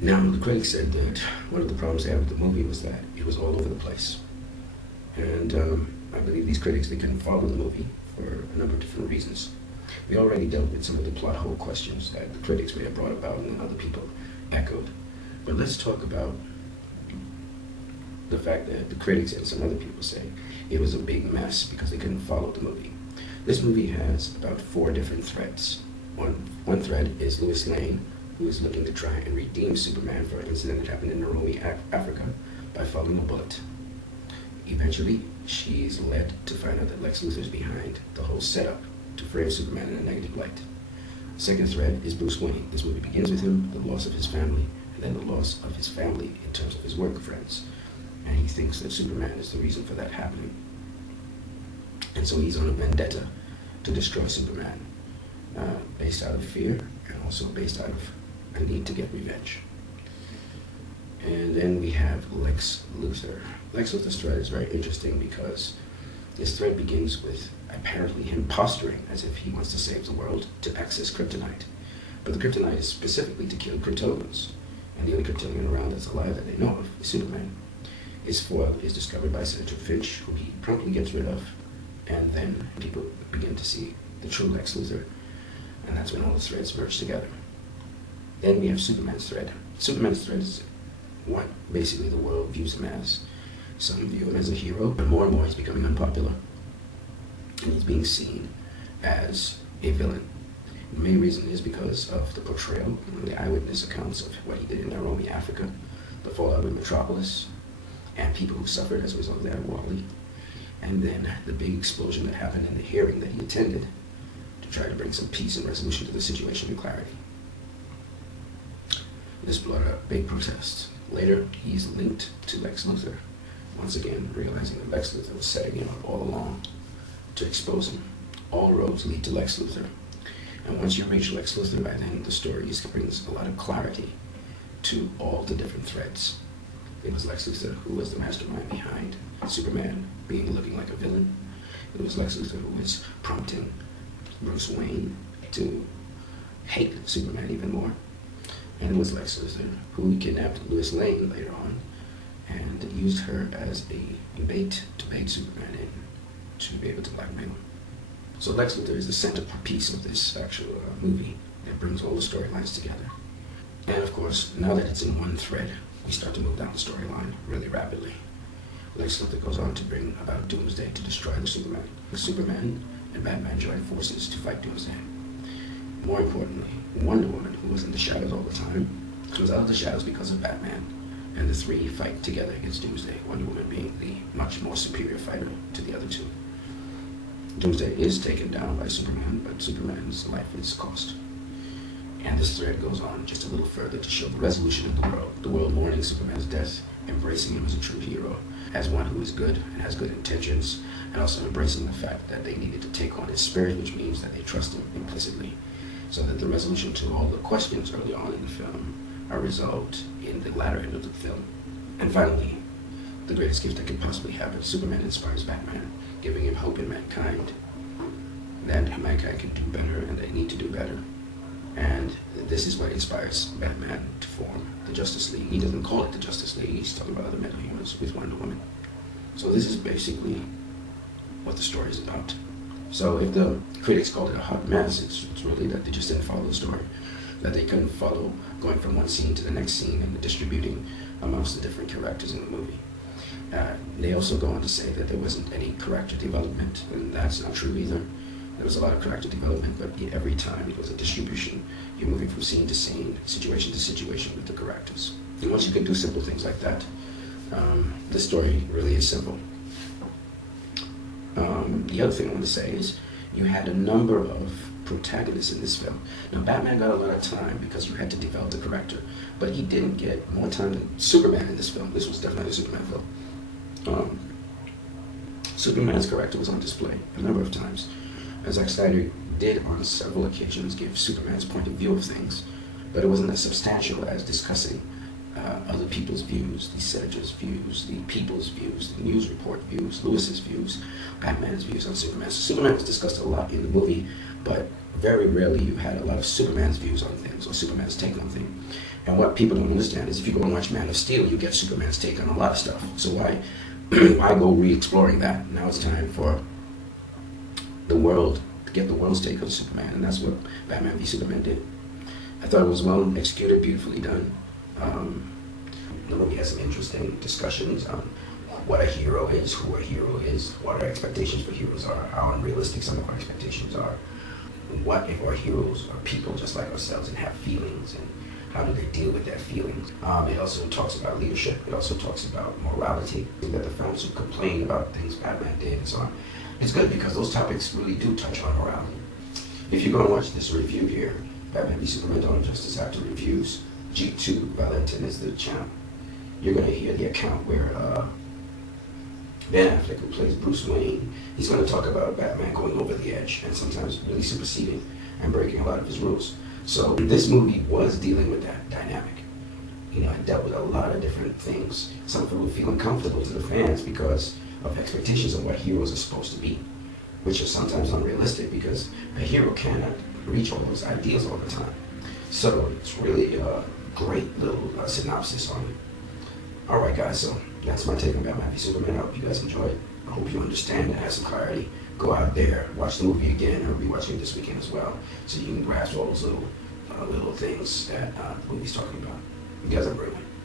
Now, the critics said that one of the problems they had with the movie was that it was all over the place. And I believe these critics, they couldn't follow the movie for a number of different reasons. We already dealt with some of the plot hole questions that the critics may have brought about and other people echoed. But let's talk about the fact that the critics and some other people say it was a big mess because they couldn't follow the movie. This movie has about 4 different threads. One thread is Lois Lane, who is looking to try and redeem Superman for an incident that happened in Nairobi, Africa, by following a bullet. Eventually, she's led to find out that Lex Luthor is behind the whole setup to frame Superman in a negative light. The second thread is Bruce Wayne. This movie begins with him, the loss of his family, and then the loss of his family in terms of his work friends. And he thinks that Superman is the reason for that happening. And so he's on a vendetta to destroy Superman, based out of fear and also based out of a need to get revenge. And then we have Lex Luthor. Lex Luthor's thread is very interesting because this thread begins with apparently him posturing as if he wants to save the world to access kryptonite. But the kryptonite is specifically to kill Kryptonians, and the only Kryptonian around that's alive that they know of is Superman. His foil is discovered by Senator Finch, who he promptly gets rid of, and then people begin to see the true Lex Luthor, and that's when all the threads merge together. Then we have Superman's thread. Superman's thread is what basically the world views him as. Some view him as a hero, but more and more he's becoming unpopular, and he's being seen as a villain. The main reason is because of the portrayal and the eyewitness accounts of what he did in Nairobi, Africa, the fallout of Metropolis, and people who suffered as a result of that at Wally, and then the big explosion that happened in the hearing that he attended to try to bring some peace and resolution to the situation and clarity. This brought up big protests. Later, he's linked to Lex Luthor, once again realizing that Lex Luthor was setting him up all along to expose him. All roads lead to Lex Luthor. And once you reach Lex Luthor, by then the story brings a lot of clarity to all the different threads. It was Lex Luthor who was the mastermind behind Superman looking like a villain. It was Lex Luthor who was prompting Bruce Wayne to hate Superman even more. And it was Lex Luthor who kidnapped Lois Lane later on and used her as a bait to bait Superman in to be able to blackmail him. So Lex Luthor is the centerpiece of this actual movie that brings all the storylines together. And of course, now that it's in one thread, we start to move down the storyline really rapidly. Lex Luthor goes on to bring about Doomsday to destroy the Superman. Superman and Batman join forces to fight Doomsday. More importantly, Wonder Woman, who was in the shadows all the time, comes out of the shadows because of Batman, and the three fight together against Doomsday, Wonder Woman being the much more superior fighter to the other two. Doomsday is taken down by Superman, but Superman's life is cost. And this thread goes on just a little further to show the resolution of the world mourning Superman's death, embracing him as a true hero, as one who is good and has good intentions, and also embracing the fact that they needed to take on his spirit, which means that they trust him implicitly, so that the resolution to all the questions early on in the film are resolved in the latter end of the film. And finally, the greatest gift that could possibly happen, Superman inspires Batman, giving him hope in mankind, that mankind can do better and they need to do better. And this is what inspires Batman to form the Justice League. He doesn't call it the Justice League, he's talking about other metahumans with Wonder Woman. So this is basically what the story is about. So if the critics called it a hot mess, it's really that they just didn't follow the story, that they couldn't follow going from one scene to the next scene and distributing amongst the different characters in the movie. They also go on to say that there wasn't any character development, and that's not true either. There was a lot of character development, but every time it was a distribution. You're moving from scene to scene, situation to situation with the characters. And once you can do simple things like that, the story really is simple. The other thing I want to say is you had a number of protagonists in this film. Now, Batman got a lot of time because you had to develop the character, but he didn't get more time than Superman in this film. This was definitely a Superman film. Superman's character was on display a number of times. As Zack Snyder did on several occasions give Superman's point of view of things, but it wasn't as substantial as discussing other people's views, the senators' views, the people's views, the news report views, Lewis's views, Batman's views on Superman. So Superman was discussed a lot in the movie, but very rarely you had a lot of Superman's views on things or Superman's take on things. And what people don't understand is if you go and watch Man of Steel, you get Superman's take on a lot of stuff. So why why go re-exploring that? Now it's time for the world to get the world's take on Superman, and that's what Batman v Superman did. I thought it was well executed, beautifully done. The movie has some interesting discussions on what a hero is, who a hero is, what our expectations for heroes are, how unrealistic some of our expectations are. What if our heroes are people just like ourselves and have feelings, and how do they deal with their feelings? It also talks about leadership. It also talks about morality. That the fans who complain about things Batman did and so on. It's good because those topics really do touch on morality. If you're going to watch this review here, Batman v Superman: Dawn of Justice After Reviews, G2 Valentin is the channel. You're going to hear the account where Ben Affleck, who plays Bruce Wayne, he's going to talk about Batman going over the edge and sometimes really superseding and breaking a lot of his rules. So this movie was dealing with that dynamic. It dealt with a lot of different things. Some of it would feel uncomfortable to the fans because of expectations of what heroes are supposed to be, which are sometimes unrealistic because a hero cannot reach all those ideals all the time. So it's really a great little synopsis on it. Alright guys, so that's my take on Batman v Superman. I hope you guys enjoy it. I hope you understand and have some clarity. Go out there, watch the movie again. I'll be watching it this weekend as well, so you can grasp all those little things that the movie's talking about. You guys have a great one.